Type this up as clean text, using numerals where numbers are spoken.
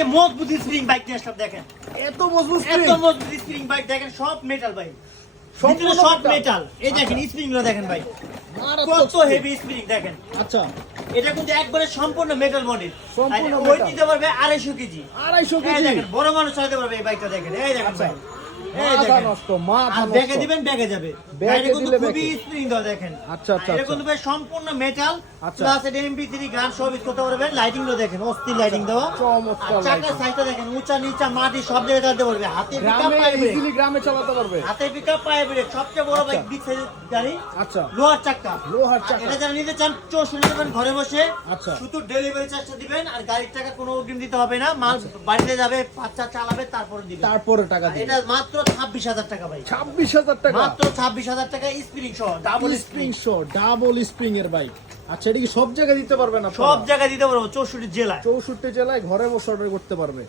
আজকে মজবুত spring bike নিয়ে আসলাম দেখেন। এত মজবুত এত মজবুত স্প্রিং বাইক দেখেন, সব মেটাল ভাই, ভিতরে সব মেটাল। এই দেখেন স্প্রিং গুলো দেখেন ভাই, কত হেভি স্প্রিং দেখেন। আচ্ছা, এটা কিন্তু একবারে সম্পূর্ণ মেটাল বডির, সম্পূর্ণ ওই metal। দিতে পারবে 250 কেজি। 250 এই কেজি। দেখেন বড় মানুষ চালাতে পারবে এই বাইকটা দেখেন। এই দেখেন ভাই, এই মাথা দেখেন নষ্ট, মাথা আর নষ্ট। ব্যাগে দিবেন ব্যাগে যাবে। ব্যাগে এটা কিন্তু দিলে খুবই ব্যাগে। স্প্রিং দাও দেখেন। আচ্ছা, আচ্ছা, এটা আচ্ছা। কিন্তু ভাই সম্পূর্ণ মেটাল, আচ্ছা। প্লাস এটা MP3 গান সব ইউজ করতে পারবেন। লাইটিং গুলো দেখেন, অস্থির লাইটিং দাও। চমৎকার আর চাকার lighting। সাইজটা দেখেন, উঁচা নিচা মাটি সব জায়গায় চালাতে পারবে। হাতে পিকআপ, গ্রামে পায়ে ব্রেক, ইজিলি গ্রামে চালাতে পারবে। হাতে পিকআপ, পায়ে ব্রেক। সবচেয়ে বড় বাইক বিগ সাইজের গাড়ি, আচ্ছা, লোহার চাকা। লোহার আর চাকা। এটা যারা নিতে চান 64 দেবেন ঘরে বসে। আচ্ছা। শুধু ডেলিভারি চার্জটা দিবেন, আর গাড়ির টাকা কোনো অগ্রিম দিতে হবে না। মাল বাড়িতে যাবে, 5 চালাবে, তারপরে দিবেন। তারপরে টাকা আর দিবেন। এটা মাত্র 26,000 টাকা ভাই, 26,000 টাকা। মাত্র 26,000 টাকা স্প্রিং সহ, ডাবল স্প্রিং। ডাবল স্প্রিং এর বাইক। আচ্ছা, এটা কি সব জায়গায় দিতে পারবেন আপনারা? সব জায়গায় দিতে পারবো, 64 জেলায়। 64 জেলায় ঘরে বসে অর্ডার করতে পারবে।